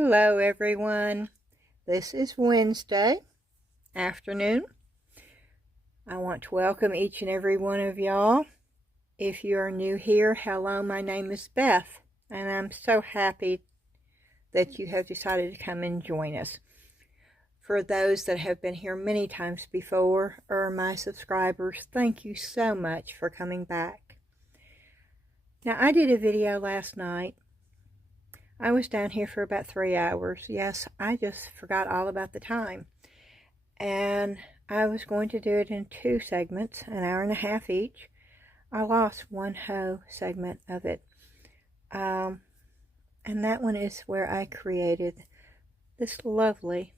Hello everyone. This is Wednesday afternoon. I want to welcome each and every one of y'all. If you are new here, hello, my name is Beth, and I'm so happy that you have decided to come and join us. For those that have been here many times before, or my subscribers, thank you so much for coming back. Now, I did a video last night. I was down here for about 3 hours. Yes, I just forgot all about the time. And I was going to do it in 2 segments, an hour and a half each. I lost one whole segment of it. And that one is where I created this lovely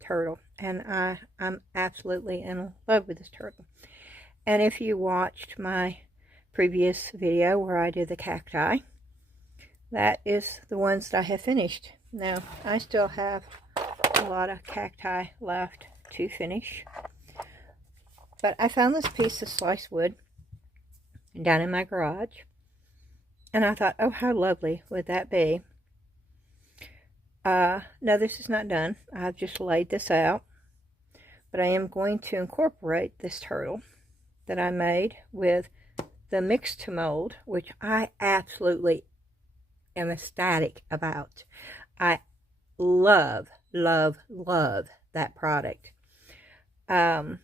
turtle. And I'm absolutely in love with this turtle. And if you watched my previous video where I did the cacti, that is the ones that I have finished. Now, I still have a lot of cacti left to finish. But I found this piece of sliced wood down in my garage. And I thought, oh, how lovely would that be? No, this is not done. I've just laid this out. But I am going to incorporate this turtle that I made with the Mix2Mold, which I absolutely am ecstatic about. I love that product. The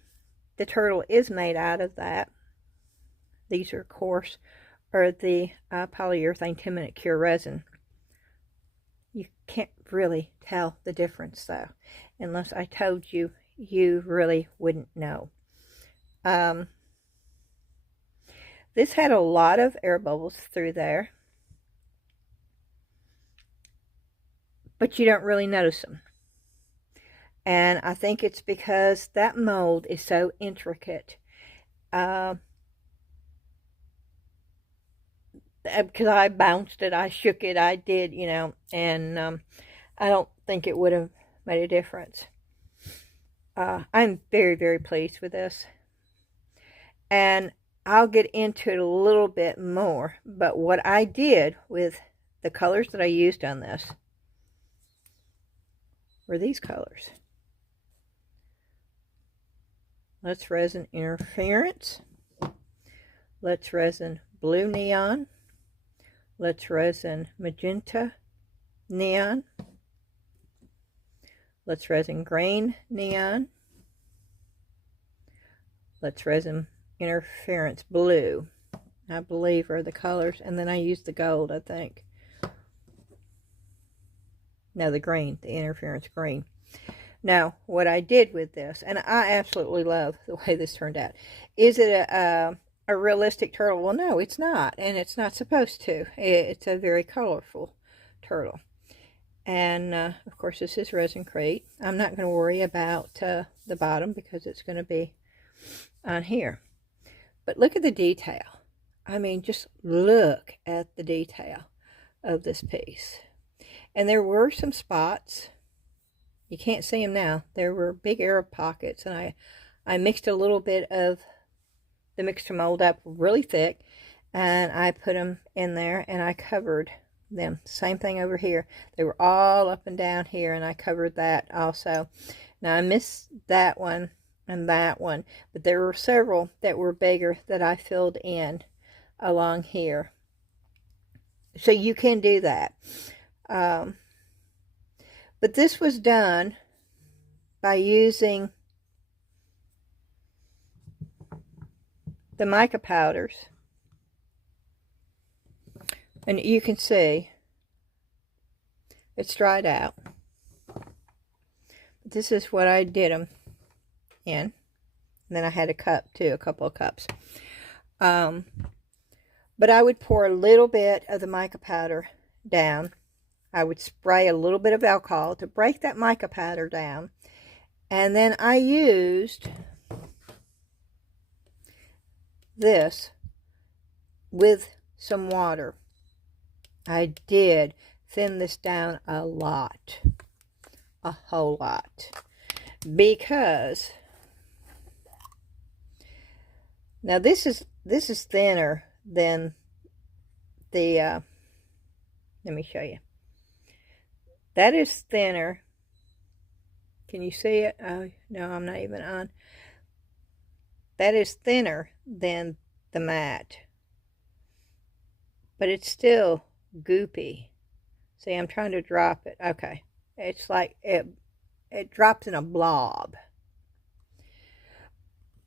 turtle is made out of that. These are, of course, the polyurethane 10-minute cure resin. You can't really tell the difference though, unless I told you. You really wouldn't know. This had a lot of air bubbles through there, but you don't really notice them. And I think it's because that mold is so intricate. Because I bounced it, I shook it, I did, you know, and I don't think it would have made a difference. I'm very pleased with this. And I'll get into it a little bit more, but what I did with the colors that I used on this were these colors. Let's Resin Interference. Let's Resin Blue Neon. Let's Resin Magenta Neon. Let's Resin Green Neon. Let's Resin Interference Blue, I believe, are the colors. And then I used the gold, I think. No, the green, the Interference Green. Now, what I did with this, and I absolutely love the way this turned out. Is it a realistic turtle? Well, no, it's not, and it's not supposed to. It's a very colorful turtle. And, of course, this is Resincrete. I'm not going to worry about the bottom because it's going to be on here. But look at the detail. I mean, just look at the detail of this piece. And there were some spots. You can't see them now. There were big air pockets, and I mixed a little bit of the Mix2Mold up really thick, and I put them in there, and I covered them. Same thing over here. They were all up and down here, and I covered that also. Now, I missed that one and that one, but there were several that were bigger that I filled in along here. So you can do that. But this was done by using the mica powders. And you can see it's dried out. This is what I did them in. And then I had a cup too, a couple of cups. But I would pour a little bit of the mica powder down. I would spray a little bit of alcohol to break that mica powder down. And then I used this with some water. I did thin this down a lot. A whole lot. Because now this is thinner than the let me show you. That is thinner. Can you see it? Oh, no, I'm not even on. That is thinner than the matte. But it's still goopy. See, I'm trying to drop it. Okay. It's like it drops in a blob.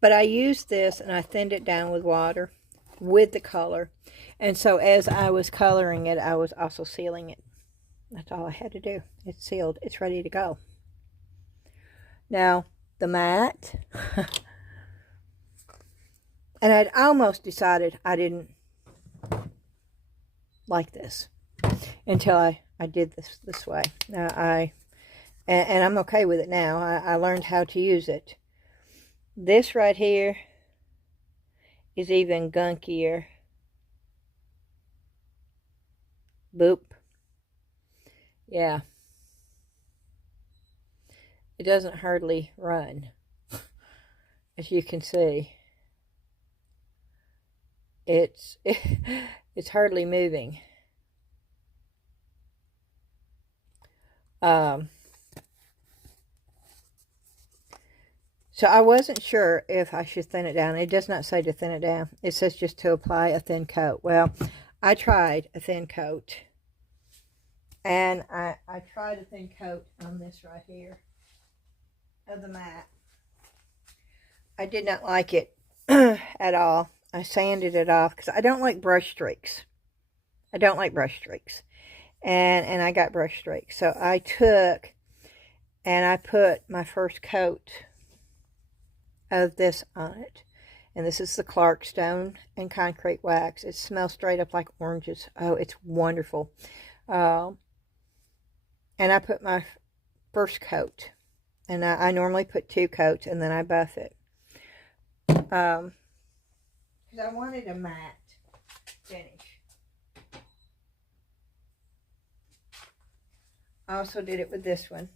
But I used this and I thinned it down with water with the color. And so as I was coloring it, I was also sealing it. That's all I had to do. It's sealed. It's ready to go. Now, the matte. And I'd almost decided I didn't like this until I did this way. Now and I'm okay with it now. I learned how to use it. This right here is even gunkier. Boop. Yeah. It doesn't hardly run, as you can see. It's hardly moving. So I wasn't sure if I should thin it down. It does not say to thin it down. It says just to apply a thin coat. Well, I tried a thin coat. And I tried a thin coat on this right here of the matte. I did not like it at all. I sanded it off because I don't like brush streaks. I don't like brush streaks. And I got brush streaks. So I took and I put my first coat of this on it. And this is the Clark Stone and Concrete Wax. It smells straight up like oranges. Oh, it's wonderful. And I put my first coat. And I normally put 2 coats and then I buff it. Because I wanted a matte finish. I also did it with this one.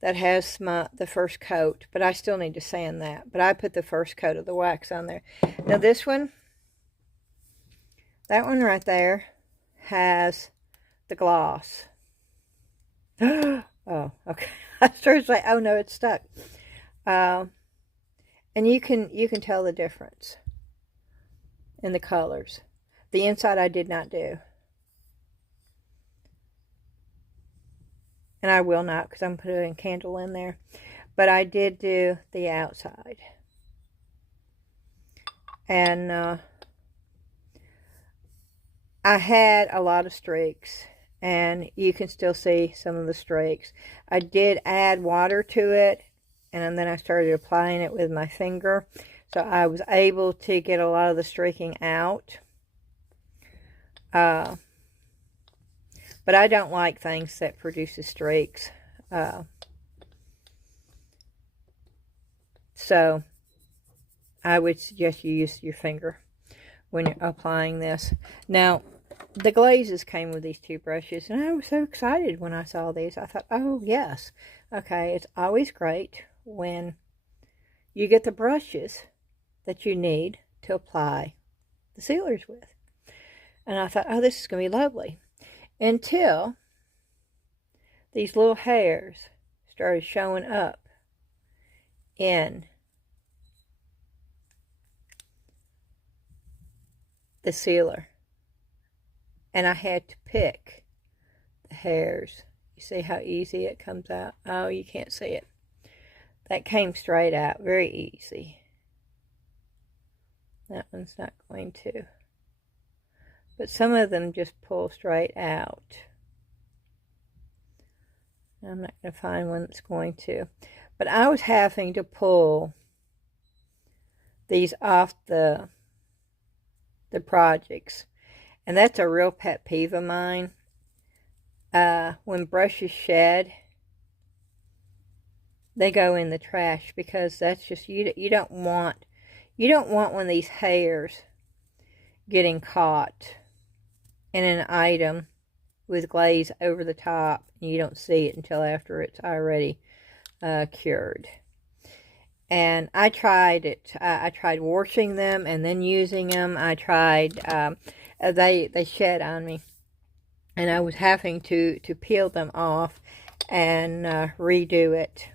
That has the first coat, but I still need to sand that. But I put the first coat of the wax on there. Now this one, that one right there has the gloss. Oh, okay. I started to say, oh no, it's stuck. And you can tell the difference in the colors. The inside I did not do. And I will not because I'm putting a candle in there. But I did do the outside. And I had a lot of streaks. And you can still see some of the streaks. I did add water to it. And then I started applying it with my finger. So I was able to get a lot of the streaking out. But I don't like things that produces streaks. So I would suggest you use your finger when you're applying this. Now, the glazes came with these 2 brushes. And I was so excited when I saw these. I thought, oh, yes. Okay, it's always great when you get the brushes that you need to apply the sealers with. And I thought, oh, this is going to be lovely. Until these little hairs started showing up in the sealer. And I had to pick the hairs. You see how easy it comes out? Oh, you can't see it. That came straight out. Very easy. That one's not going to. But some of them just pull straight out. I'm not going to find one that's going to. But I was having to pull these off the projects. And that's a real pet peeve of mine. When brushes shed, they go in the trash because that's just, you don't want one of these hairs getting caught in an item with glaze over the top. You don't see it until after it's already cured. And I tried it. I tried washing them and then using them. I tried, they shed on me. and I was having to peel them off and redo it.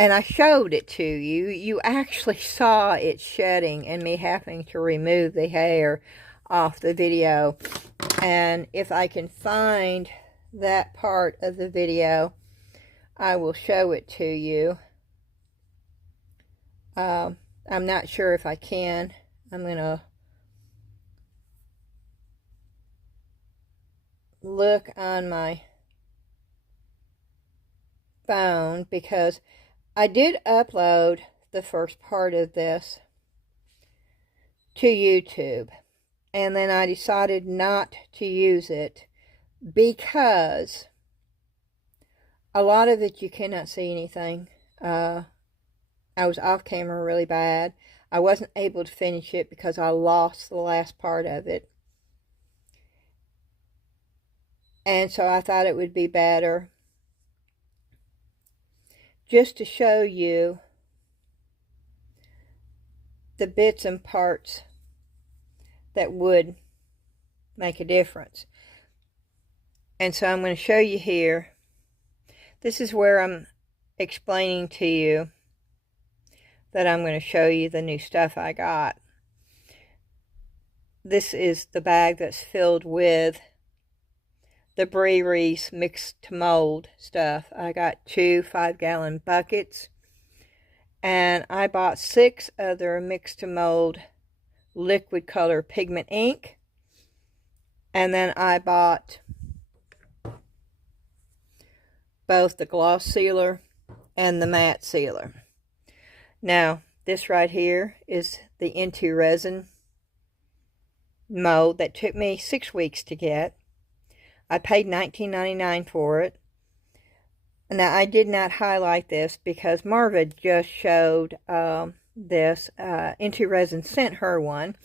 And I showed it to you. You actually saw it shedding and me having to remove the hair off the video. And if I can find that part of the video, I will show it to you. I'm not sure if I can. I'm going to look on my phone because I did upload the first part of this to YouTube, and then I decided not to use it because a lot of it you cannot see anything. I was off camera really bad. I wasn't able to finish it because I lost the last part of it. And so I thought it would be better just to show you the bits and parts that would make a difference. And so I'm going to show you here. This is where I'm explaining to you that I'm going to show you the new stuff I got. This is the bag that's filled with the Brea Reese Mix2Mold stuff. I got 2 5-gallon buckets, and I bought 6 other Mix2Mold liquid color pigment ink, and then I bought both the gloss sealer and the matte sealer. Now this right here is the Into Resin mold that took me 6 weeks to get. I paid $19.99 for it. Now I did not highlight this because Marva just showed this. Into Resin sent her one,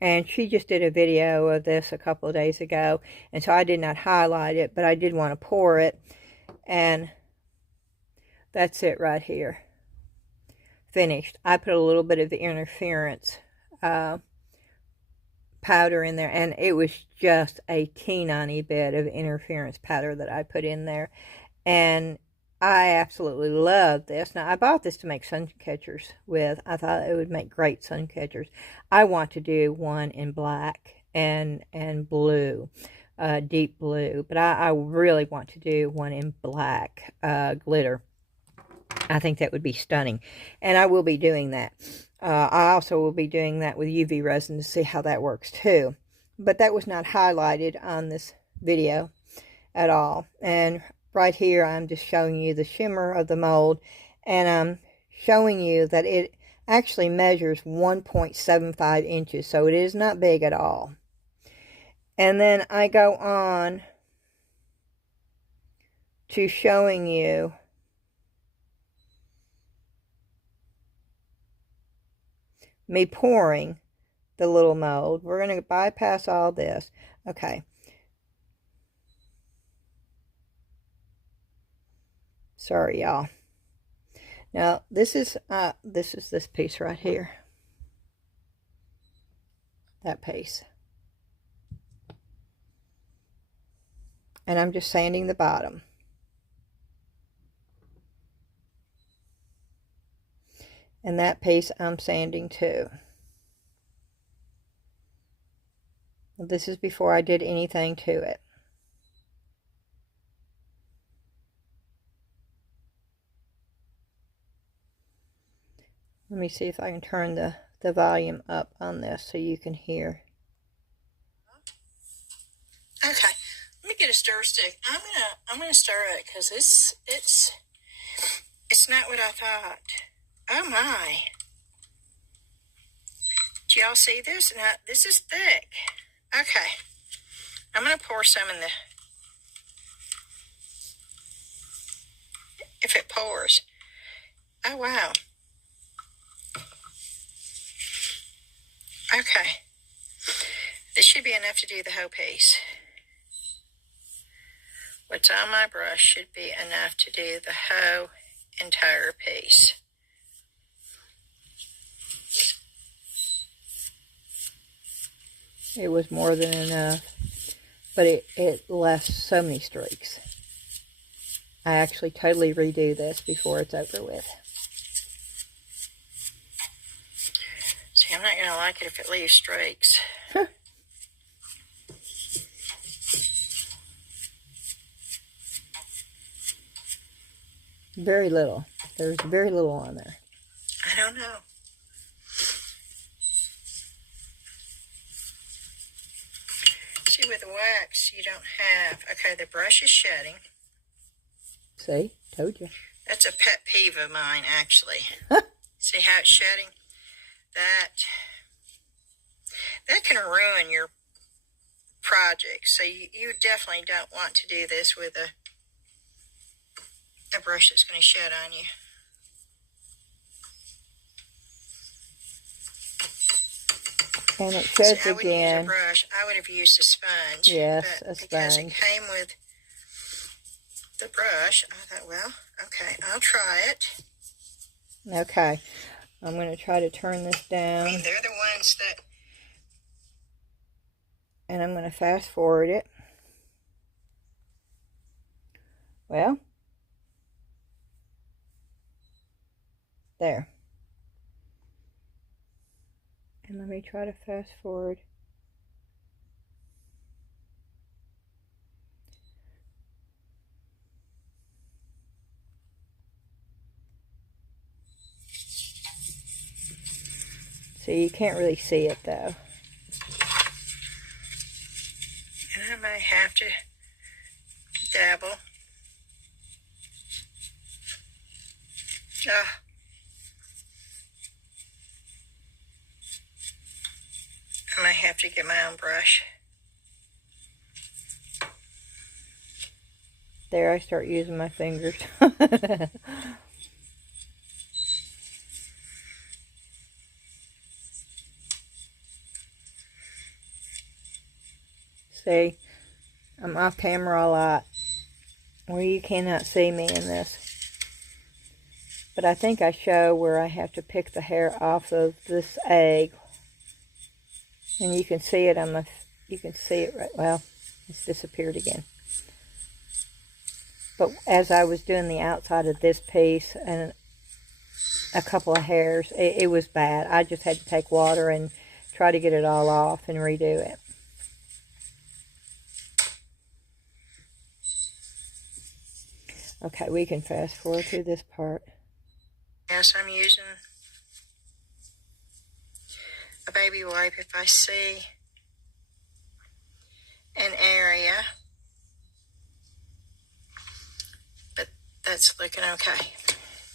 and she just did a video of this a couple of days ago, and so I did not highlight it, but I did want to pour it. And that's it right here, finished. I put a little bit of the interference powder in there, and it was just a teeny bit of interference powder that I put in there, and I absolutely love this. Now I bought this to make sun catchers with. I thought it would make great sun catchers. I want to do one in black and blue, deep blue, but I really want to do one in black glitter. I think that would be stunning, and I will be doing that. I also will be doing that with UV resin to see how that works too, but that was not highlighted on this video at all. And right here I'm just showing you the shimmer of the mold, and I'm showing you that it actually measures 1.75 inches, so it is not big at all. And then I go on to showing you me pouring the little mold. We're going to bypass all this. Okay. Sorry, y'all. Now, this is this piece right here. That piece. And I'm just sanding the bottom. And that piece I'm sanding too. This is before I did anything to it. Let me see if I can turn the volume up on this so you can hear. Okay, let me get a stir stick. I'm gonna stir it because it's not what I thought. Oh my! Do y'all see this? Now this is thick. Okay, I'm gonna pour some in the. If it pours. Oh wow. Okay. This should be enough to do the whole piece. What's on my brush should be enough to do the whole entire piece. It was more than enough. But it left so many streaks. I actually totally redo this before it's over with. See, I'm not going to like it if it leaves streaks. Very little. There's very little on there. I don't know. See, with the wax, you don't have... Okay, the brush is shedding. See? Told you. That's a pet peeve of mine, actually. See how it's shedding? That can ruin your project. So you definitely don't want to do this with a brush that's going to shed on you. And it sheds I wouldn't again. use a brush. I would have used a sponge. Yes, but a sponge. Because it came with the brush, I thought, well, okay, I'll try it. Okay. I'm going to try to turn this down. I mean, they're the ones that... And I'm going to fast forward it. Well. There. And let me try to fast forward. See, you can't really see it though. And I might have to dabble. I might have to get my own brush. There, I start using my fingers. See, I'm off camera a lot, where you cannot see me in this. But I think I show where I have to pick the hair off of this egg. And you can see it on the, you can see it right, well, it's disappeared again. But as I was doing the outside of this piece and a couple of hairs, it was bad. I just had to take water and try to get it all off and redo it. Okay, we can fast forward through this part. Yes, I'm using a baby wipe if I see an area, but that's looking okay.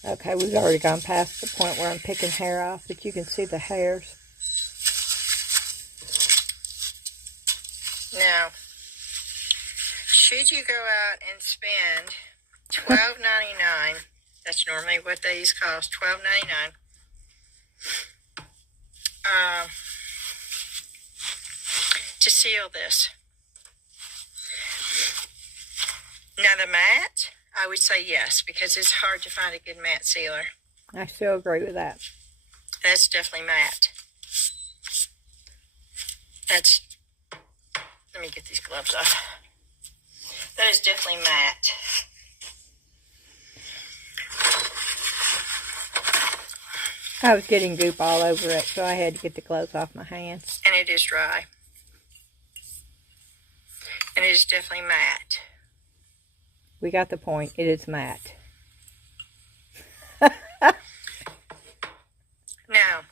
Okay, we've already gone past the point where I'm picking hair off, but you can see the hairs. Now, should you go out and spend $12.99, that's normally what these cost, $12.99, to seal this. Now the matte, I would say yes, because it's hard to find a good matte sealer. I still agree with that. That's definitely matte. That's, let me get these gloves off. That is definitely matte. I was getting goop all over it, so I had to get the gloves off my hands. And it is dry. And it is definitely matte. We got the point. It is matte. Now,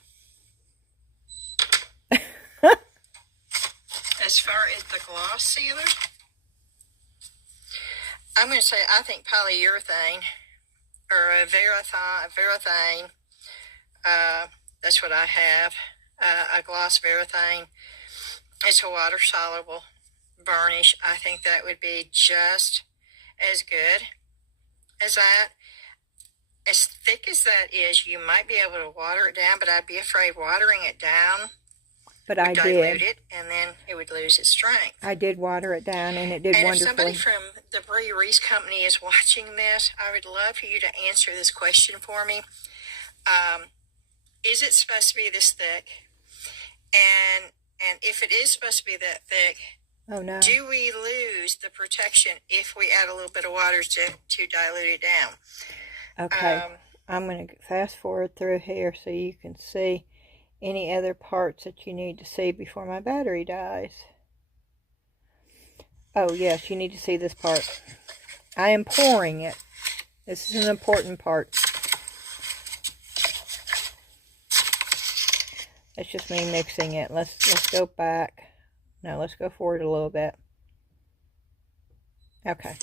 as far as the gloss sealer, I'm going to say I think polyurethane or a varathane, that's what I have, a gloss varathane. It's a water soluble varnish. I think that would be just as good as that. As thick as that is, you might be able to water it down, but I'd be afraid watering it down But I would dilute did. it, and then it would lose its strength. I did water it down, and it did And wonderfully. if somebody from the Brea Reese Company is watching this, I would love for you to answer this question for me. Is it supposed to be this thick? And And if it is supposed to be that thick, oh no, do we lose the protection if we add a little bit of water to dilute it down? okay. I'm going to fast forward through here so you can see any other parts that you need to see before my battery dies. Oh yes, you need to see this part. I am pouring it. This is an important part. That's just me mixing it. Let's go back. No, let's go forward a little bit. Okay.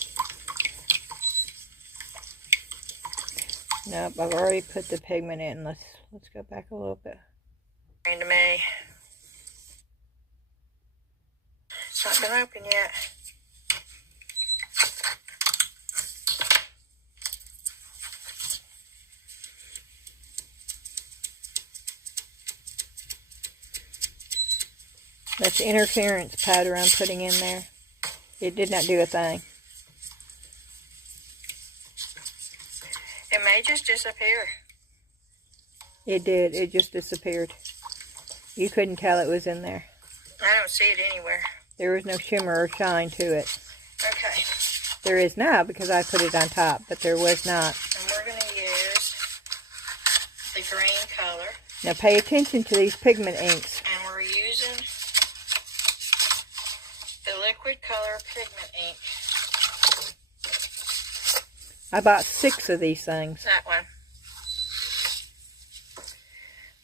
Nope, I've already put the pigment in. Let's go back a little bit. To me. It's not been open yet. That's interference powder I'm putting in there. It did not do a thing. It may just disappear. It did. It just disappeared. You couldn't tell it was in there. I don't see it anywhere. There was no shimmer or shine to it. Okay. There is now because I put it on top, but there was not. And we're going to use the green color. Now pay attention to these pigment inks. And we're using the liquid color pigment ink. I bought 6 of these things. That one.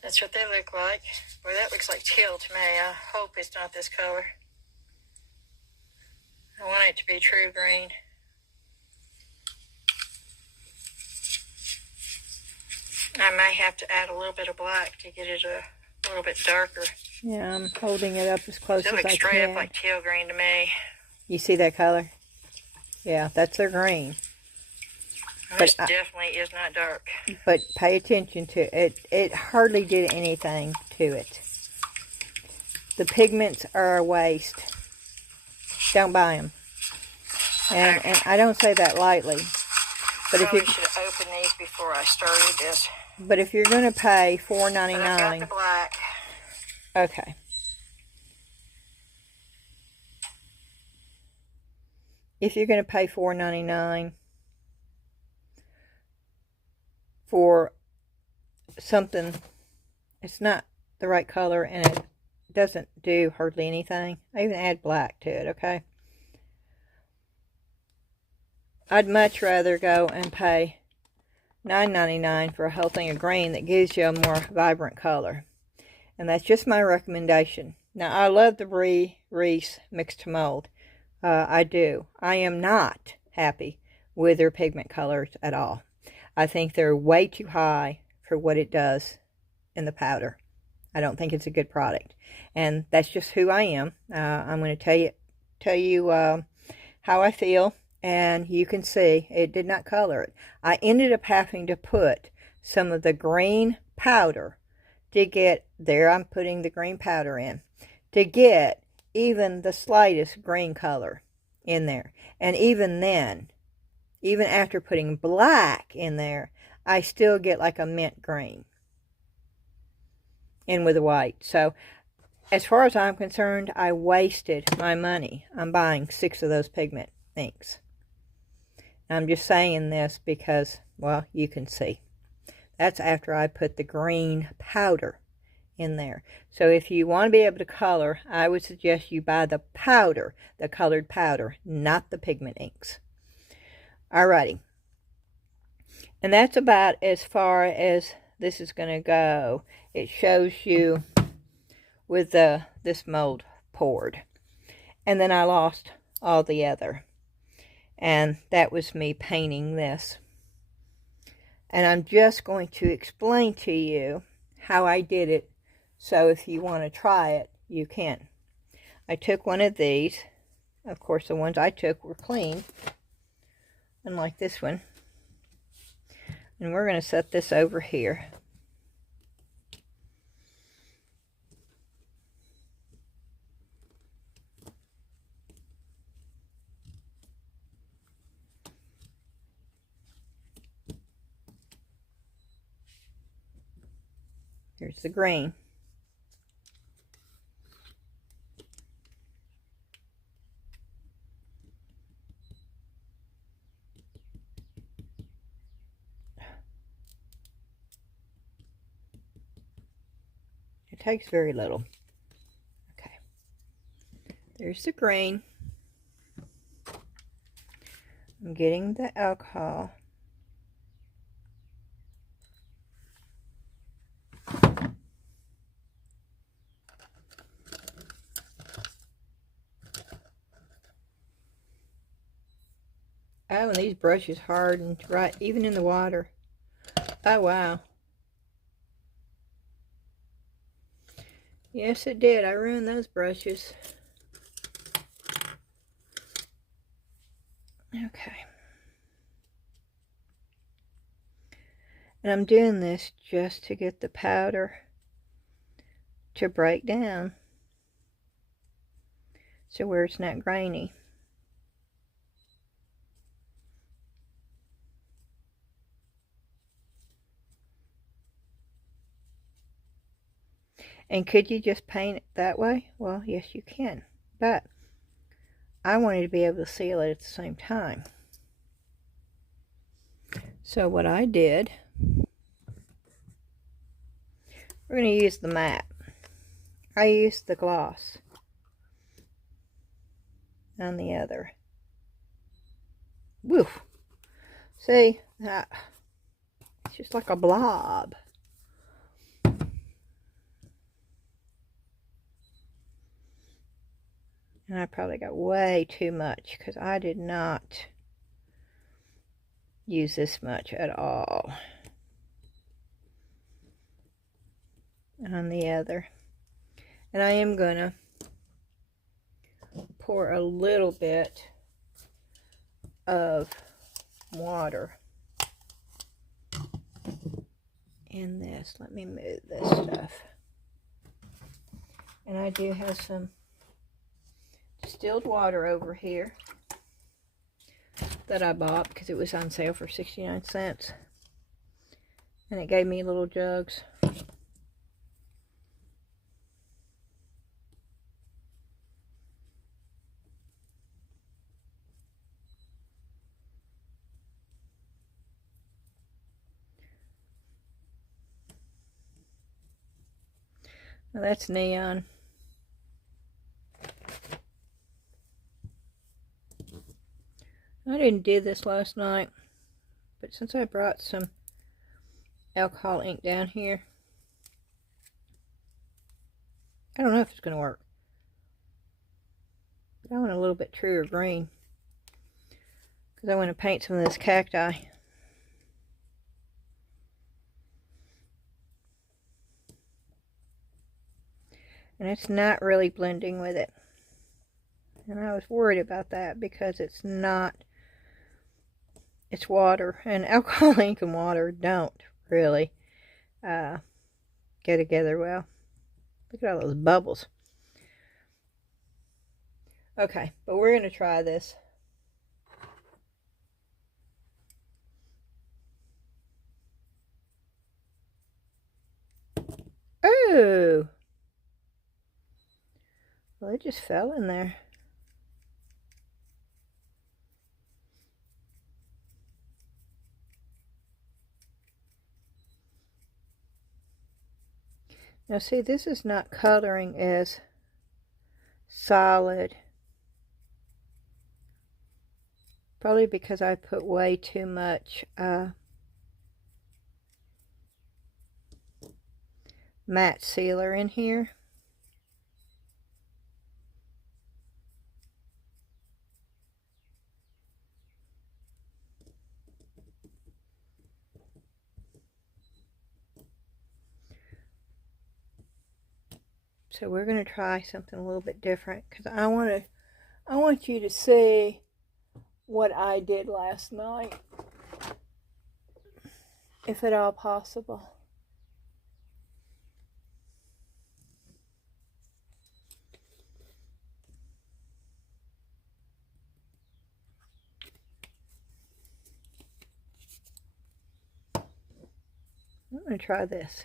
That's what they look like. Boy, that looks like teal to me. I hope it's not this color. I want it to be true green. I may have to add a little bit of black to get it a little bit darker. Yeah, I'm holding it up as close as I can. It looks straight up like teal green to me. You see that color? Yeah, that's their green. This definitely is not dark. But pay attention to it. It hardly did anything to it. The pigments are a waste. Don't buy them. And I don't say that lightly. But if you should open these before I started this. But if you're going to pay $4.99, I got the black. Okay. If you're going to pay $4.99 for something, it's not the right color and it doesn't do hardly anything. I even add black to it, okay? I'd much rather go and pay $9.99 for a whole thing of green that gives you a more vibrant color. And that's just my recommendation. Now, I love the Brea Reese Mix2Mold. I do. I am not happy with their pigment colors at all. I think they're way too high for what it does in the powder. I don't think it's a good product. And that's just who I am. I'm going to tell you how I feel. And you can see it did not color it. I ended up having to put some of the green powder to get, there I'm putting the green powder in, to get even the slightest green color in there. And even then, even after putting black in there, I still get like a mint green in with the white. So as far as I'm concerned, I wasted my money on buying 6 of those pigment inks. I'm just saying this because, well, you can see. That's after I put the green powder in there. So if you want to be able to color, I would suggest you buy the powder, the colored powder, not the pigment inks. Alrighty. And that's about as far as this is going to go. It shows you with this mold poured. And then I lost all the other. And that was me painting this. And I'm just going to explain to you how I did it. So if you want to try it, you can. I took one of these. Of course, the ones I took were clean. Unlike this one. And we're going to set this over here. Here's the green. It takes very little. Okay. There's the green. I'm getting the alcohol. Oh, and these brushes hardened right even in the water. Oh, wow. Yes, it did. I ruined those brushes. Okay. And I'm doing this just to get the powder to break down, so where it's not grainy. And could you just paint it that way? Well, yes, you can. But I wanted to be able to seal it at the same time. So what I did, we're going to use the matte. I used the gloss on the other. Woof. See, that it's just like a blob. And I probably got way too much because I did not use this much at all on the other. And I am going to pour a little bit of water in this. Let me move this stuff. And I do have some distilled water over here that I bought because it was on sale for 69 cents. And it gave me little jugs. Now that's neon. I didn't do this last night, but since I brought some alcohol ink down here, I don't know if it's going to work. But I want a little bit truer green because I want to paint some of this cacti. And it's not really blending with it. And I was worried about that because it's not, it's water. And alcohol ink and water don't really go together well. Look at all those bubbles. Okay, but we're going to try this. Oh! Well, it just fell in there. Now see, this is not coloring as solid. Probably because I put way too much matte sealer in here. So we're going to try something a little bit different because I want you to see what I did last night, if at all possible. I'm going to try this.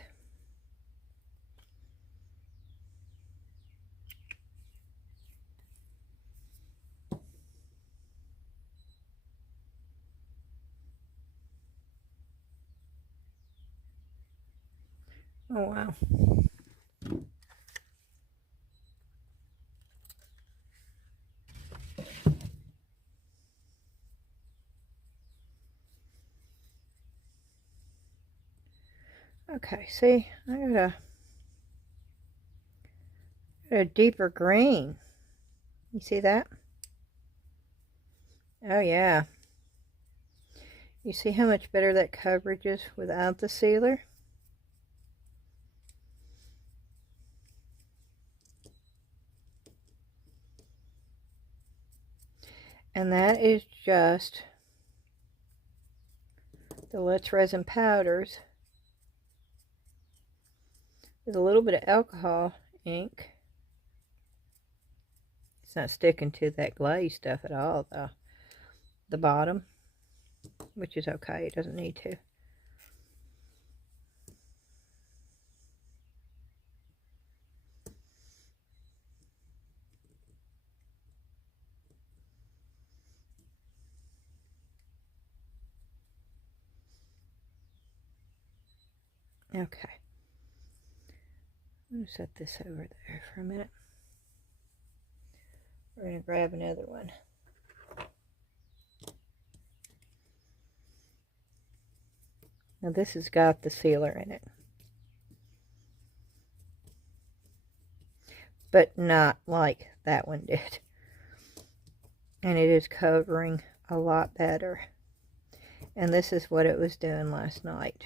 Oh, wow. Okay, see, I got a deeper green. You see that? Oh yeah. You see how much better that coverage is without the sealer? And that is just the Let's Resin powders with a little bit of alcohol ink. It's not sticking to that glaze stuff at all, though. The bottom, which is okay, it doesn't need to. Okay. I'm going to set this over there for a minute. We're going to grab another one. Now this has got the sealer in it. But not like that one did. And it is covering a lot better. And this is what it was doing last night.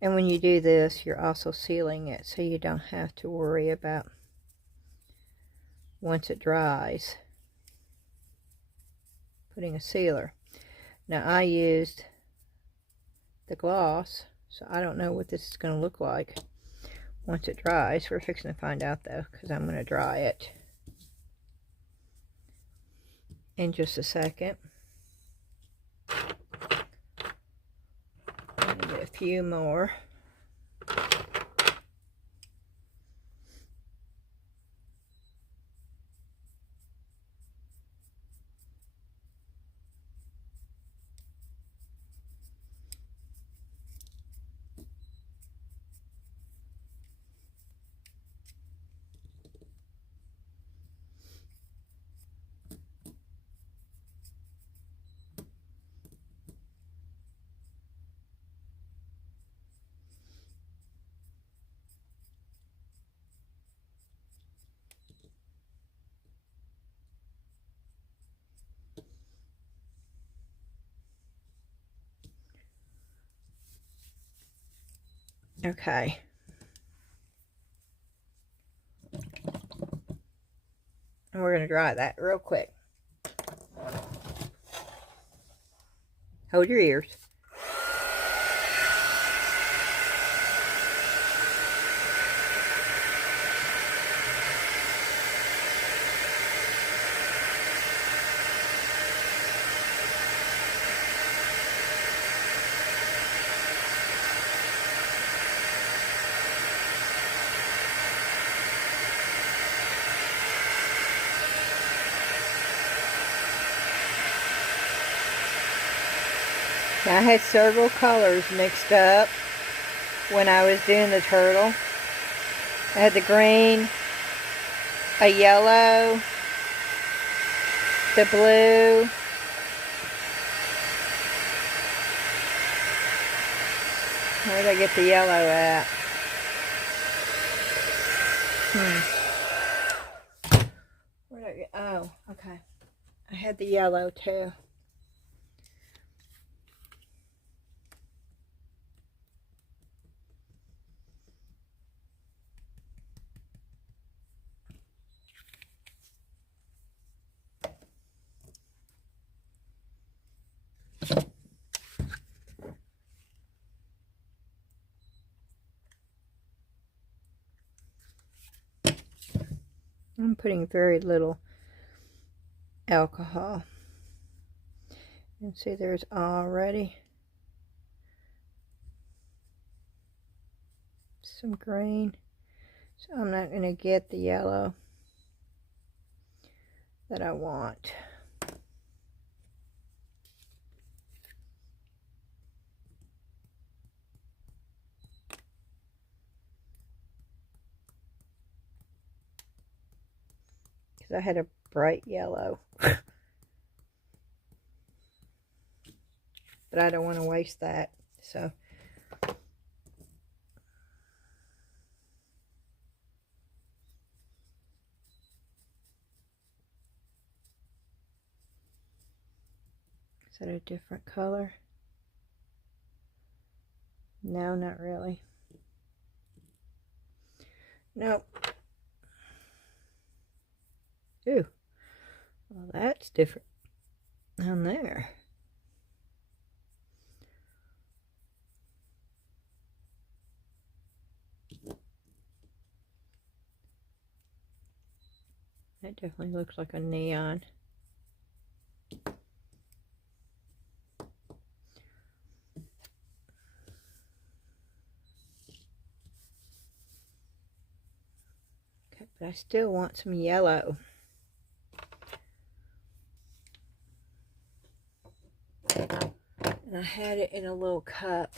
And when you do this, you're also sealing it, so you don't have to worry about once it dries putting a sealer. Now I used the gloss, so I don't know what this is going to look like once it dries. We're fixing to find out though, because I'm going to dry it in just a second. Maybe a few more. Okay. And we're going to dry that real quick. Hold your ears. Now, I had several colors mixed up when I was doing the turtle. I had the green, a yellow, the blue, where did I get the yellow at? Where did I get, oh, okay. I had the yellow too. I'm putting very little alcohol. And see, there's already some green. So I'm not going to get the yellow that I want. because I had a bright yellow. But I don't want to waste that, so. Is that a different color? No, not really. Nope. Ooh. Well, that's different on there. That definitely looks like a neon. Okay, but I still want some yellow. And I had it in a little cup.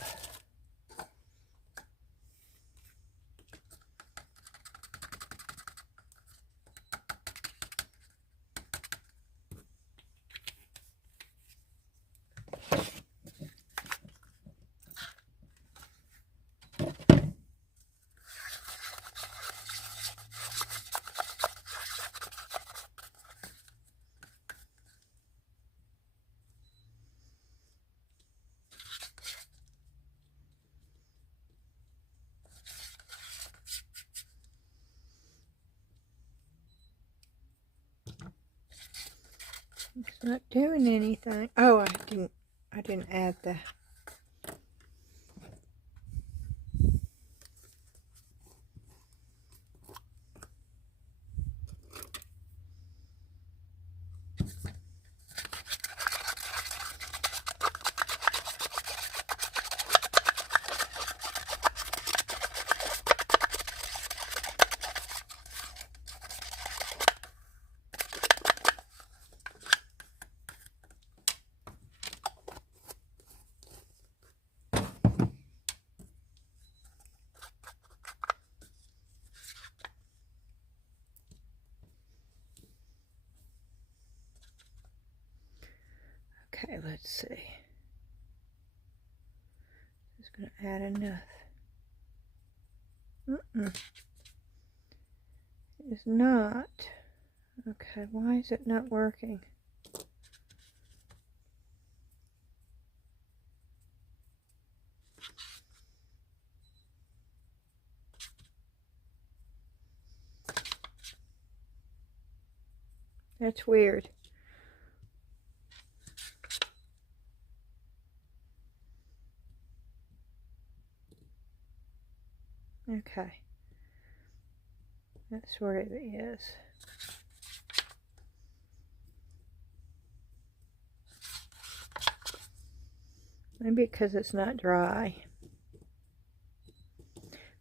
It's not doing anything. Oh, I didn't add the. Okay, let's see. Just gonna add enough. It's not. Okay, why is it not working? That's weird. Okay. That's what it is. Maybe because it's not dry.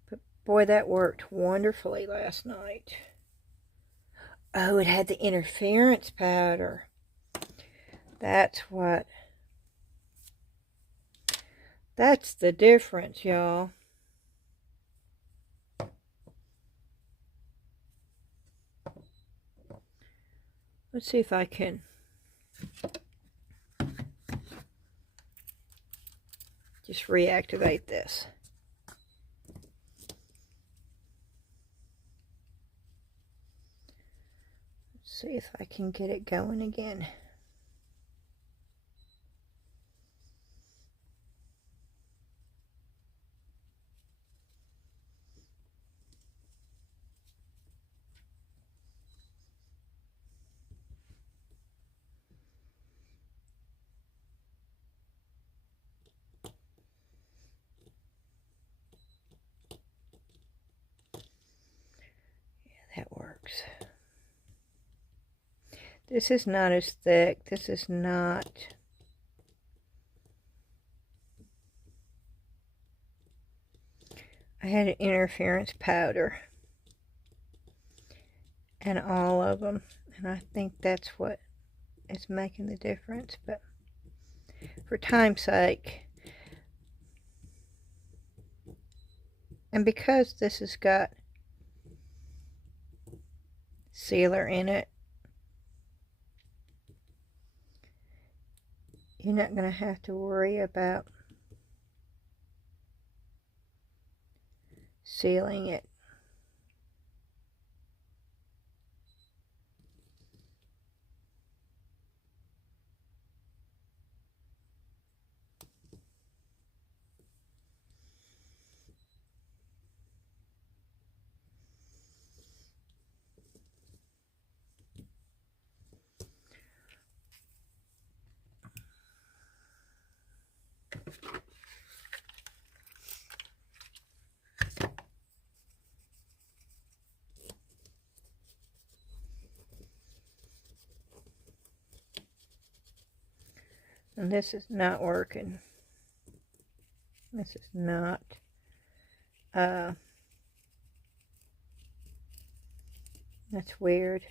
But boy, that worked wonderfully last night. Oh, it had the interference powder. That's what. That's the difference, y'all. Let's see if I can just reactivate this. Let's see if I can get it going again. That works. This is not as thick. This is not. I had an interference powder and all of them, and I think that's what is making the difference. But for time's sake, and because this has got sealer in it, you're not going to have to worry about sealing it. And this is not working. This is not. That's weird.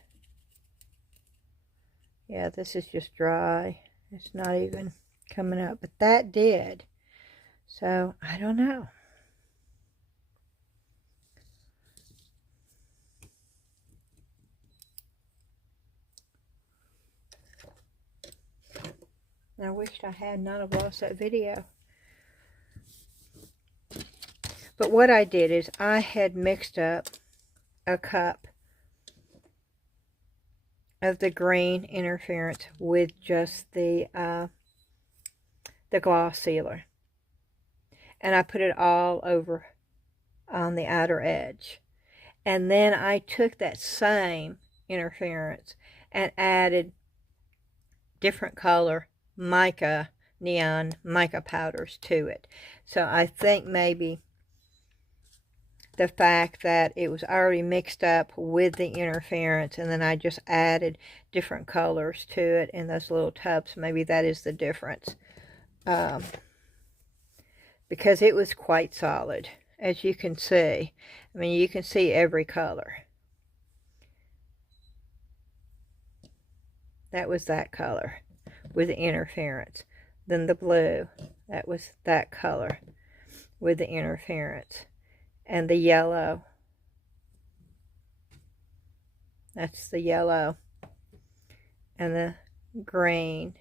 Yeah, this is just dry. It's not even coming up. But that did. So, I don't know. I wished I had not have lost that video. But what I did is I had mixed up a cup of the green interference with just the gloss sealer. And I put it all over on the outer edge. And then I took that same interference and added different color mica, neon mica powders to it. So I think maybe the fact that it was already mixed up with the interference and then I just added different colors to it in those little tubs, maybe that is the difference. Because it was quite solid, as you can see. I mean, you can see every color. That was that color with the interference. Then the blue, that was that color with the interference. And the yellow, that's the yellow. And the green,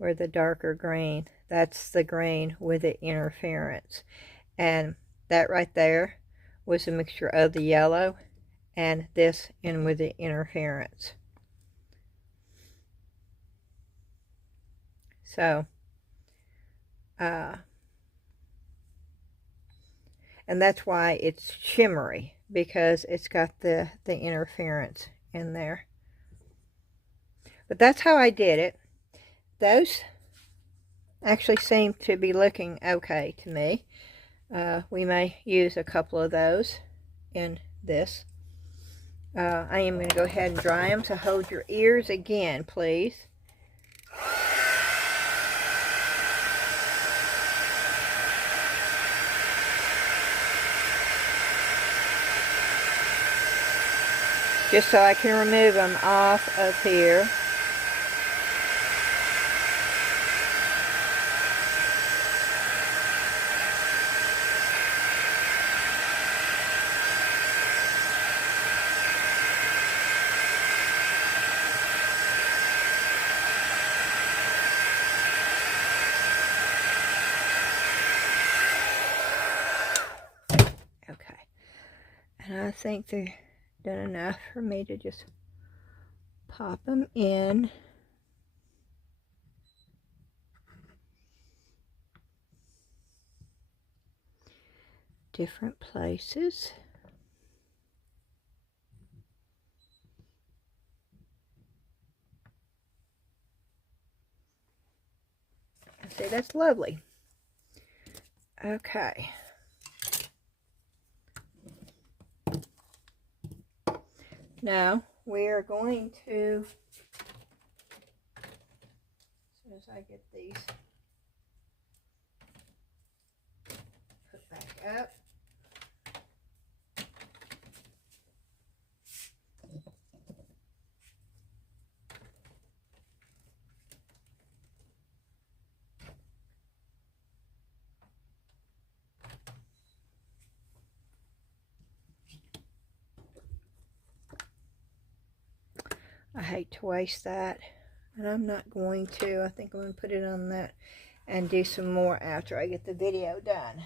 or the darker green, that's the green with the interference. And that right there was a mixture of the yellow and this in with the interference. So, and that's why it's shimmery, because it's got the interference in there. But that's how I did it. Those actually seem to be looking okay to me. We may use a couple of those in this. I am going to go ahead and dry them, so hold your ears again, please. Just so I can remove them off of here. Okay. And I think they're done enough for me to just pop them in. Different places. See, that's lovely. Okay. Now we are going to, as soon as I get these put back up, I hate to waste that. And I'm not going to. I think I'm going to put it on that and do some more after I get the video done.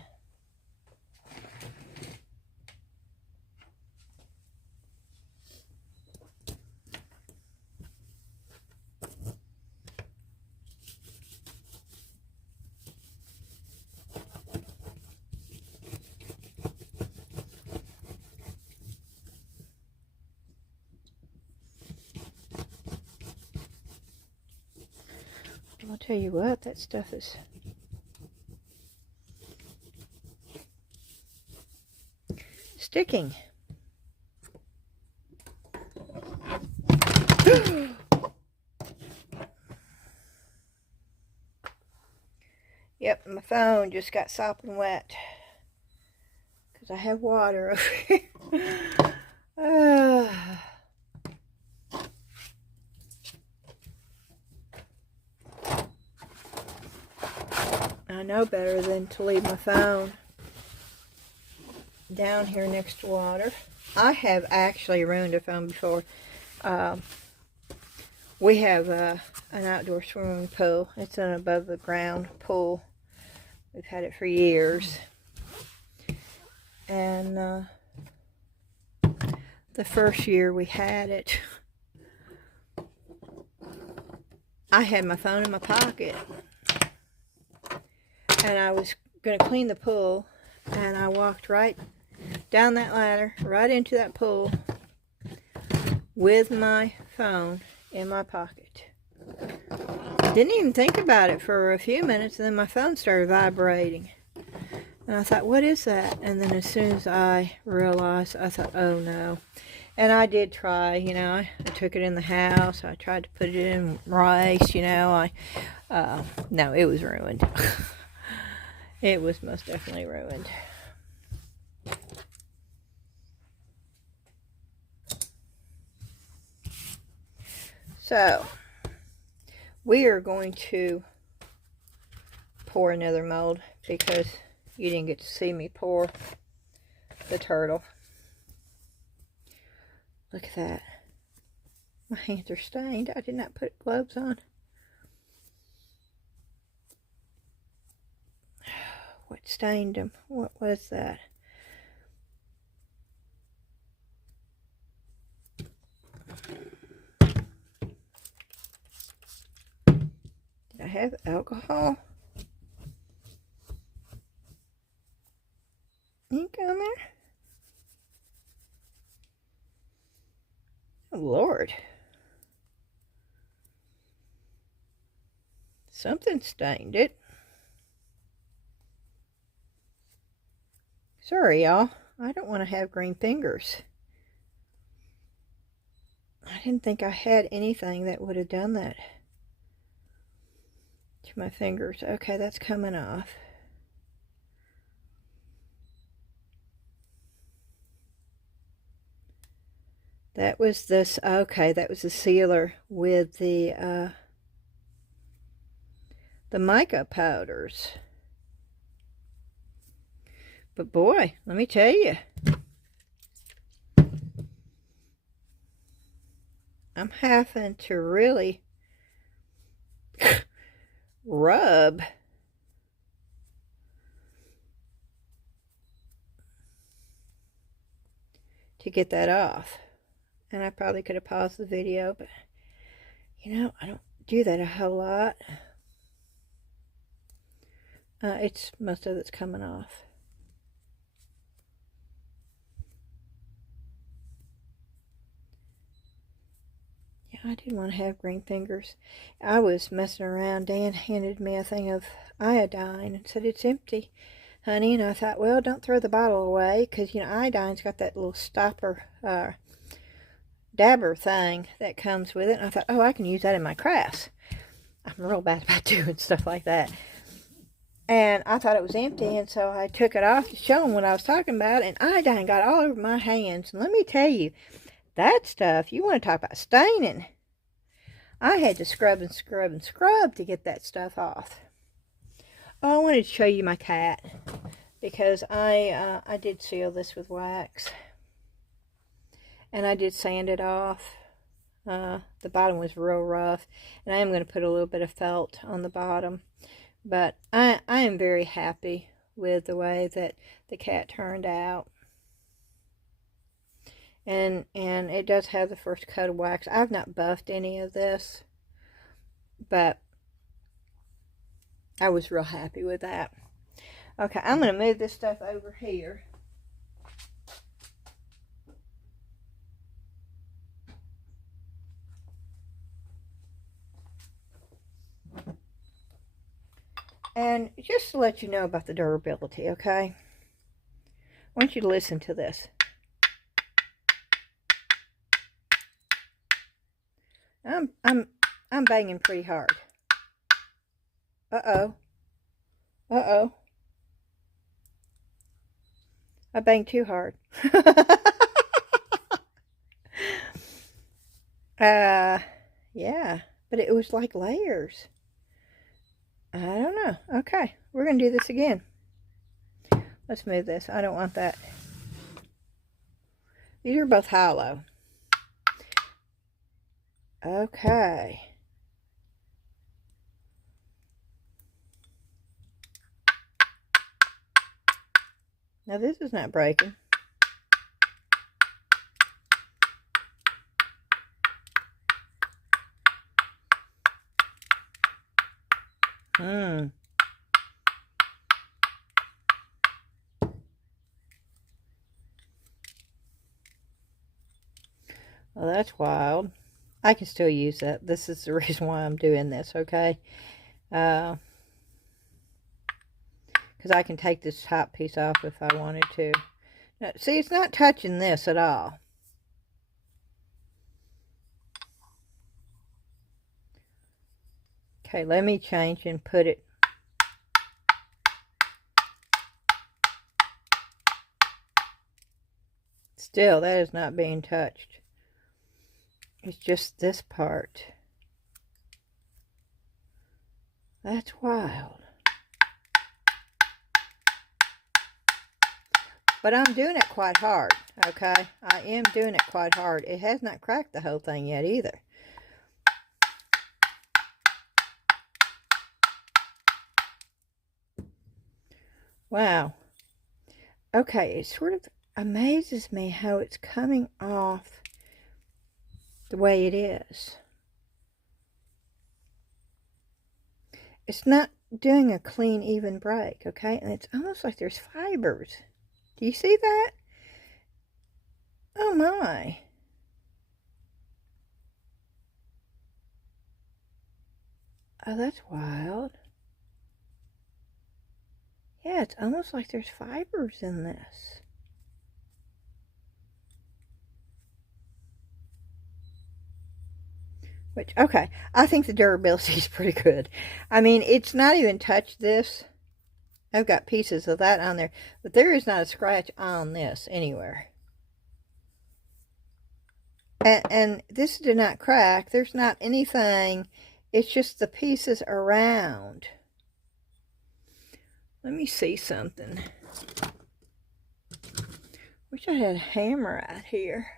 I'll tell you what, that stuff is sticking. Yep, my phone just got sopping wet because I have water over here. I know better than to leave my phone down here next to water. I have actually ruined a phone before. We have an outdoor swimming pool. It's an above the ground pool. We've had it for years. And the first year we had it, I had my phone in my pocket. And I was going to clean the pool, and I walked right down that ladder, right into that pool, with my phone in my pocket. Didn't even think about it for a few minutes, and then my phone started vibrating. And I thought, what is that? And then as soon as I realized, I thought, oh no. And I did try, you know, I took it in the house. I tried to put it in rice, you know. No, it was ruined. It was most definitely ruined. So, we are going to pour another mold because you didn't get to see me pour the turtle. Look at that. My hands are stained. I did not put gloves on. What stained them? What was that? Did I have alcohol ink on there? Oh, Lord. Something stained it. Sorry, y'all. I don't want to have green fingers. I didn't think I had anything that would have done that to my fingers. Okay, that's coming off. That was this, okay, that was the sealer with the mica powders. But boy, let me tell you, I'm having to really rub to get that off. And I probably could have paused the video, but you know, I don't do that a whole lot. Most of it's coming off. I didn't want to have green fingers. I was messing around. Dan handed me a thing of iodine and said, it's empty, honey. And I thought, well, don't throw the bottle away, because, you know, iodine's got that little stopper, dabber thing that comes with it. And I thought, oh, I can use that in my crafts. I'm real bad about doing stuff like that. And I thought it was empty, and so I took it off to show them what I was talking about, and iodine got all over my hands. And let me tell you, that stuff, you want to talk about staining. I had to scrub and scrub and scrub to get that stuff off. Oh, I wanted to show you my cat, because I did seal this with wax. And I did sand it off. The bottom was real rough, and I am going to put a little bit of felt on the bottom. But I am very happy with the way that the cat turned out. And it does have the first coat of wax. I've not buffed any of this, but I was real happy with that. Okay, I'm going to move this stuff over here. And just to let you know about the durability, okay? I want you to listen to this. I'm banging pretty hard. Uh-oh. Uh-oh. I banged too hard. Yeah, but it was like layers. I don't know. Okay, we're going to do this again. Let's move this. I don't want that. These are both hollow. Okay. Now this is not breaking. Well, that's wild. I can still use that. This is the reason why I'm doing this, okay? Because I can take this top piece off if I wanted to. Now, see, it's not touching this at all. Okay, let me change and put it. Still, that is not being touched. It's just this part. That's wild. But I'm doing it quite hard, okay? I am doing it quite hard. It has not cracked the whole thing yet either. Wow. Okay, it sort of amazes me how it's coming off the way it is. It's not doing a clean, even break, okay? And it's almost like there's fibers. Do you see that? Oh my. Oh, that's wild. Yeah, it's almost like there's fibers in this. Which, okay, I think the durability is pretty good. I mean, it's not even touched this. I've got pieces of that on there, but there is not a scratch on this anywhere. And this did not crack. There's not anything. It's just the pieces around. Let me see something. Wish I had a hammer out here.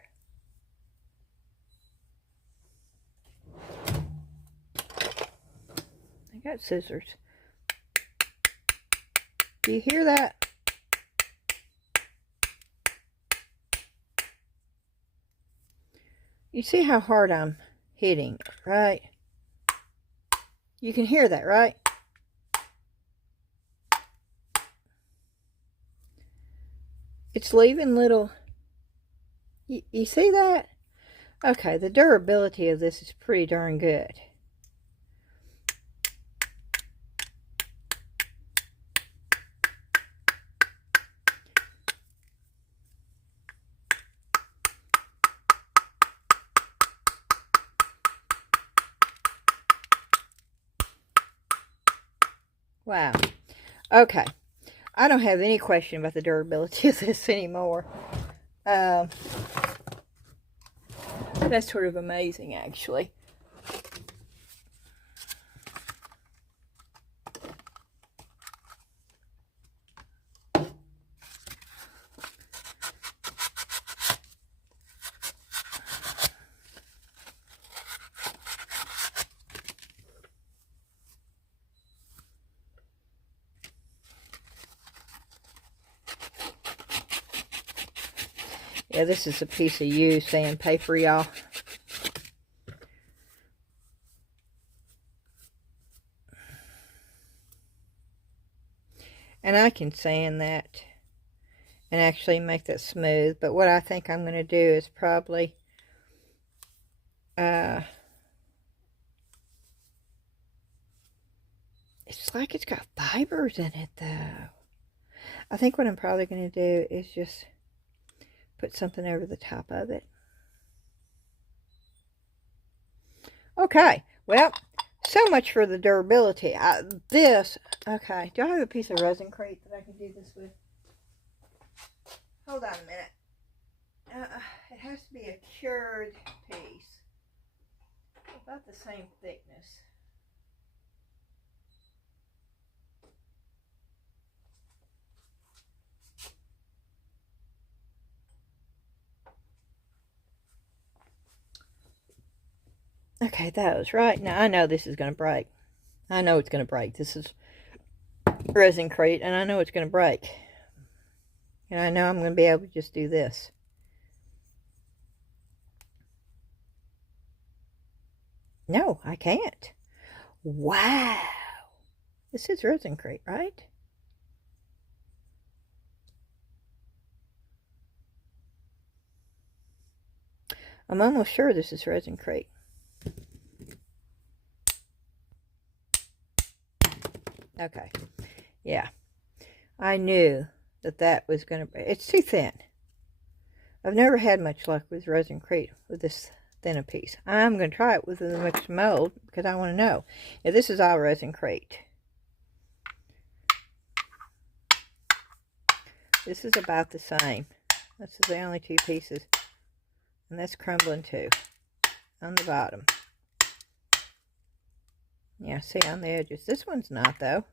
I got scissors. Do you hear that? You see how hard I'm hitting it, right? You can hear that, right? It's leaving little... You see that? Okay, the durability of this is pretty darn good. Wow. Okay. I don't have any question about the durability of this anymore. That's sort of amazing, actually. Yeah, this is a piece of used sandpaper, y'all. And I can sand that and actually make that smooth. But what I think I'm going to do is probably it's like it's got fibers in it, though. I think what I'm probably going to do is just put something over the top of it. Okay, well, so much for the durability. Okay, do I have a piece of resin crate that I can do this with? Hold on a minute. It has to be a cured piece. About the same thickness. Okay, those, right? Now, I know this is going to break. I know it's going to break. This is resin crate, and I know it's going to break. And I know I'm going to be able to just do this. No, I can't. Wow. This is resin crate, right? I'm almost sure this is resin crate. Okay. Yeah. I knew that that was going to... It's too thin. I've never had much luck with resin crate with this thin a piece. I'm going to try it with the mixed mold because I want to know. If this is all resin crate. This is about the same. This is the only two pieces. And that's crumbling too. On the bottom. Yeah, see on the edges. This one's not, though.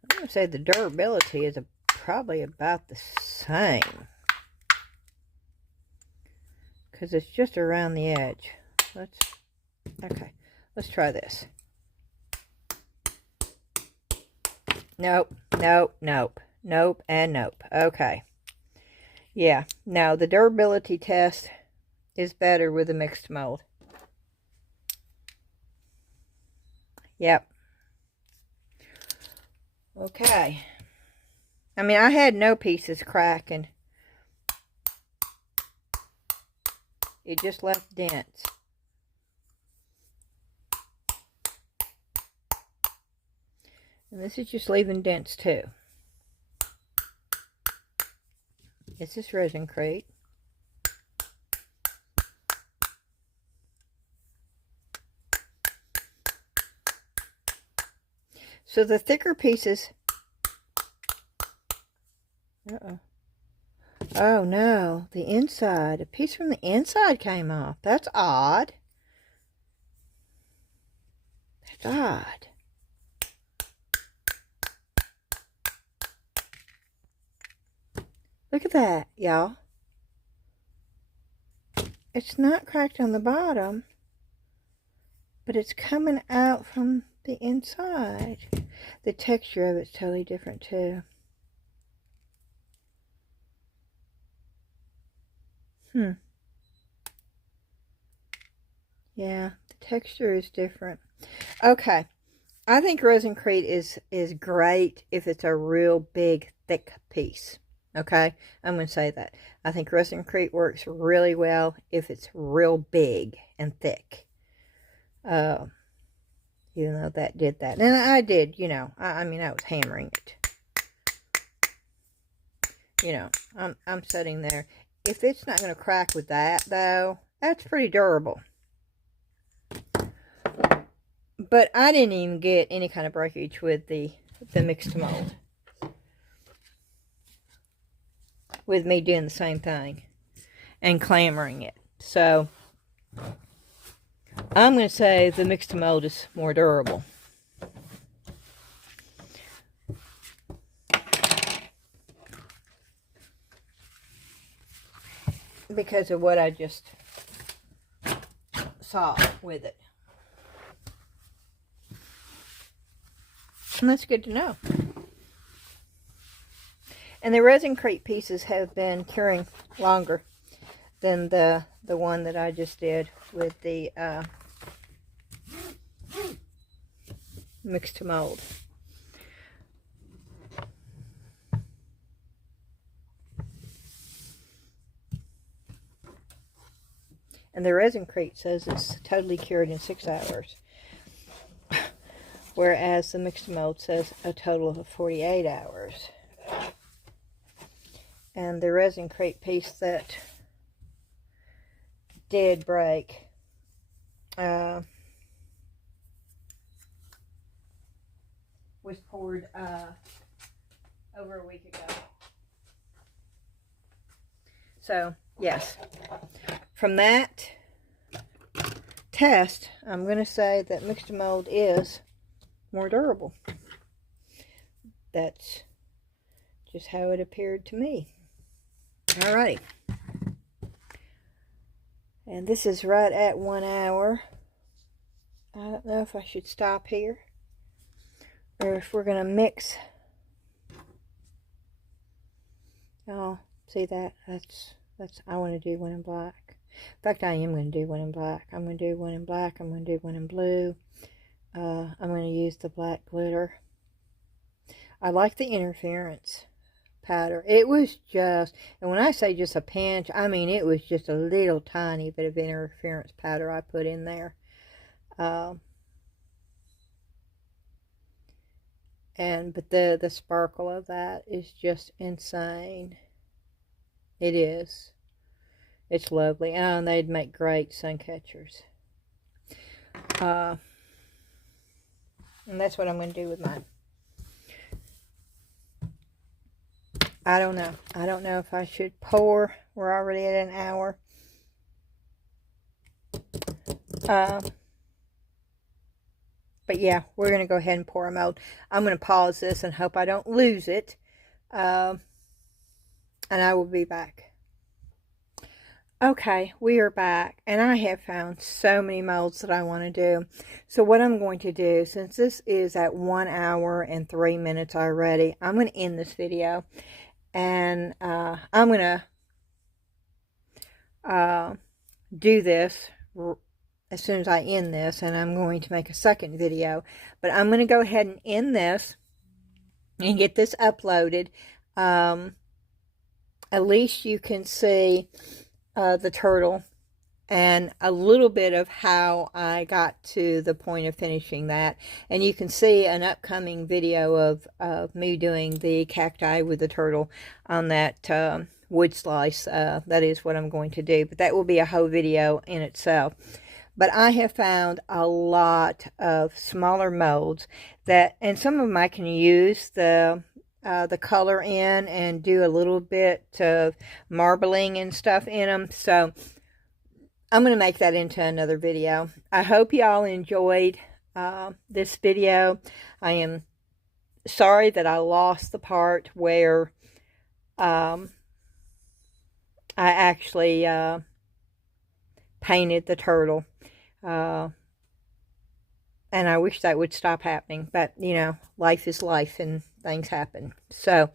I'm going to say the durability is probably about the same. Because it's just around the edge. Okay, let's try this. Nope, nope, nope, nope, and nope. Okay. Yeah, no, the durability test is better with a mixed mold. Yep. Okay. I mean, I had no pieces cracking. It just left dents. And this is just leaving dents too. This is resin crate. So the thicker pieces... Oh no, the inside. A piece from the inside came off. That's odd. That's odd. Look at that, y'all. It's not cracked on the bottom, but it's coming out from the inside. The texture of it's totally different too. Yeah, the texture is different. Okay. I think resin crate is great if it's a real big, thick piece. Okay? I'm going to say that. I think resin crate works really well if it's real big and thick. Even though that did that. And I did, you know. I mean, I was hammering it. You know, I'm sitting there. If it's not going to crack with that, though, that's pretty durable. But I didn't even get any kind of breakage with the mixed mold. With me doing the same thing. And clambering it. So, I'm going to say the mixed mold is more durable. Because of what I just saw with it. And that's good to know. And the resin-crate pieces have been curing longer than the one that I just did with the Mix2Mold. And the resin crate says it's totally cured in 6 hours. Whereas the Mix2Mold says a total of 48 hours. And the resin crate piece that did break was poured over a week ago. So, yes. From that test, I'm going to say that Mix2Mold is more durable. That's just how it appeared to me. Alrighty. And this is right at 1 hour. I don't know if I should stop here or if we're going to mix. Oh, see that? That's I want to do one in black. In fact, I am going to do one in black. I'm going to do one in black. I'm going to do one in blue. I'm going to use the black glitter. I like the interference powder. It was just, and when I say just a pinch, I mean it was just a little tiny bit of interference powder I put in there. But the sparkle of that is just insane. It is. It's lovely. Oh, and they'd make great sun catchers. And that's what I'm going to do with mine. I don't know. I don't know if I should pour. We're already at an hour. But yeah, we're going to go ahead and pour a mold. I'm going to pause this and hope I don't lose it. And I will be back. Okay, we are back. And I have found so many molds that I want to do. So what I'm going to do, since this is at 1 hour and 3 minutes already, I'm going to end this video. And I'm going to do this as soon as I end this, and I'm going to make a second video. But I'm going to go ahead and end this and get this uploaded. At least you can see the turtle and a little bit of how I got to the point of finishing that. And you can see an upcoming video of me doing the cacti with the turtle on that wood slice. That is what I'm going to do. But that will be a whole video in itself. But I have found a lot of smaller molds that, and some of them I can use the color in and do a little bit of marbling and stuff in them. So I'm going to make that into another video. I hope y'all enjoyed this video. I am sorry that I lost the part where I actually painted the turtle. And I wish that would stop happening. But, you know, life is life and things happen. So,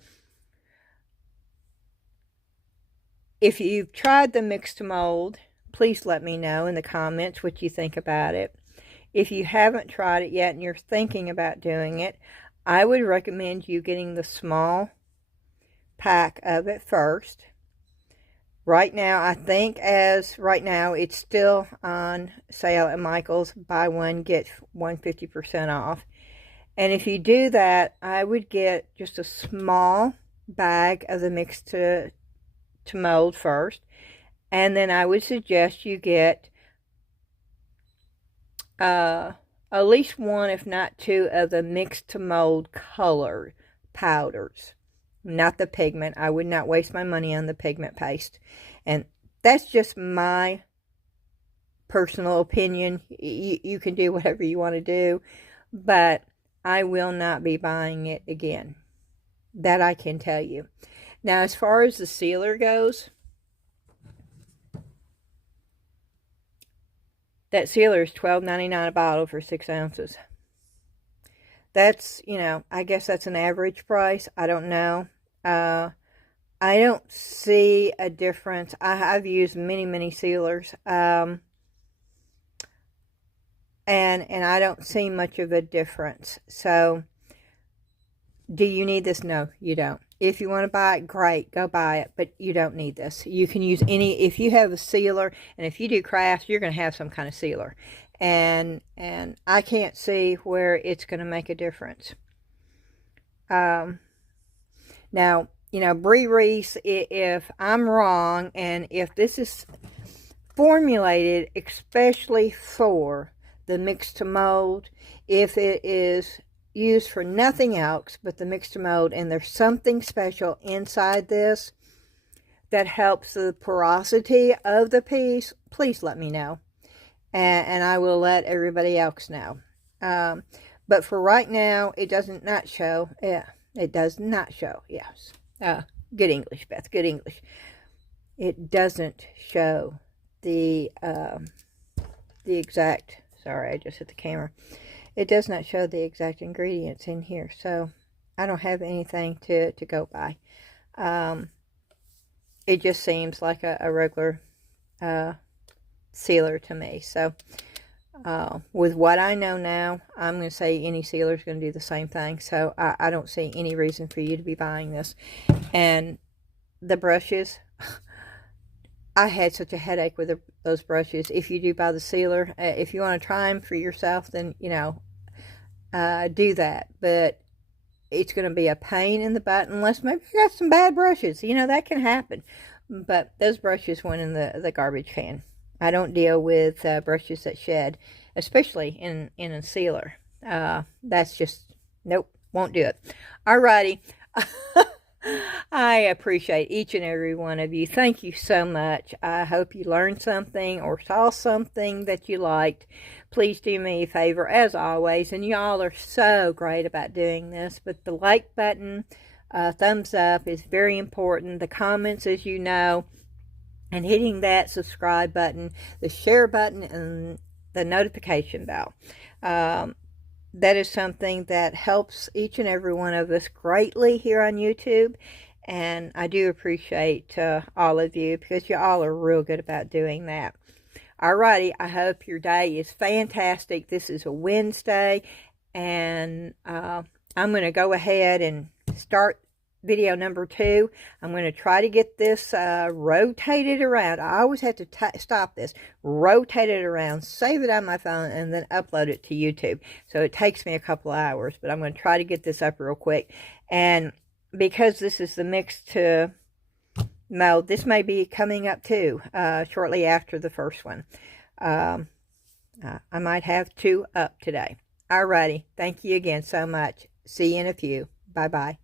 if you've tried the Mix2Mold, please let me know in the comments what you think about it. If you haven't tried it yet and you're thinking about doing it, I would recommend you getting the small pack of it first. Right now, I think right now, it's still on sale at Michael's. Buy one, get one 50% off. And if you do that, I would get just a small bag of the Mix2Mold first. And then I would suggest you get at least one, if not two, of the Mix2Mold colored powders. Not the pigment. I would not waste my money on the pigment paste. And that's just my personal opinion. You can do whatever you want to do. But I will not be buying it again. That I can tell you. Now, as far as the sealer goes, that sealer is $12.99 a bottle for 6 ounces. that's, you know, I guess that's an average price. I don't know. I don't see a difference. I've used many sealers, and I don't see much of a difference. So, do you need this? No, you don't. If you want to buy it, great, go buy it, but you don't need this. You can use any, if you have a sealer, and if you do crafts, you're going to have some kind of sealer. And I can't see where it's going to make a difference. Now, you know, Brea Reese, if I'm wrong, and if this is formulated especially for the mix-to-mold, if it is used for nothing else but the mix-to-mold, and there's something special inside this that helps the porosity of the piece, please let me know, and I will let everybody else know. But for right now, it does not show. Yeah, it does not show. Yes. Good English, Beth. Good English. It doesn't show the exact. Sorry, I just hit the camera. It does not show the exact ingredients in here, so I don't have anything to go by. It just seems like a regular sealer to me. So with what I know now, I'm going to say any sealer is going to do the same thing. So I don't see any reason for you to be buying this. And the brushes, I had such a headache with those brushes. If you do buy the sealer, if you want to try them for yourself, then, you know, do that. But it's going to be a pain in the butt unless maybe you got some bad brushes. You know, that can happen. But those brushes went in the garbage can. I don't deal with brushes that shed, especially in a sealer. That's just, nope, won't do it. Alrighty. I appreciate each and every one of you. Thank you so much. I hope you learned something or saw something that you liked. Please do me a favor, as always, and y'all are so great about doing this, but the like button, thumbs up is very important. The comments, as you know, and hitting that subscribe button, the share button, and the notification bell. That is something that helps each and every one of us greatly here on YouTube. And I do appreciate all of you, because you all are real good about doing that. Alrighty, I hope your day is fantastic. This is a Wednesday, and I'm going to go ahead and start video number 2. I'm going to try to get this rotated around. I always have to stop this, rotate it around, save it on my phone, and then upload it to YouTube. So it takes me a couple of hours, but I'm going to try to get this up real quick. And because this is the mix-to-mold, this may be coming up too, shortly after the first one. I might have 2 up today. Alrighty, thank you again so much. See you in a few. Bye-bye.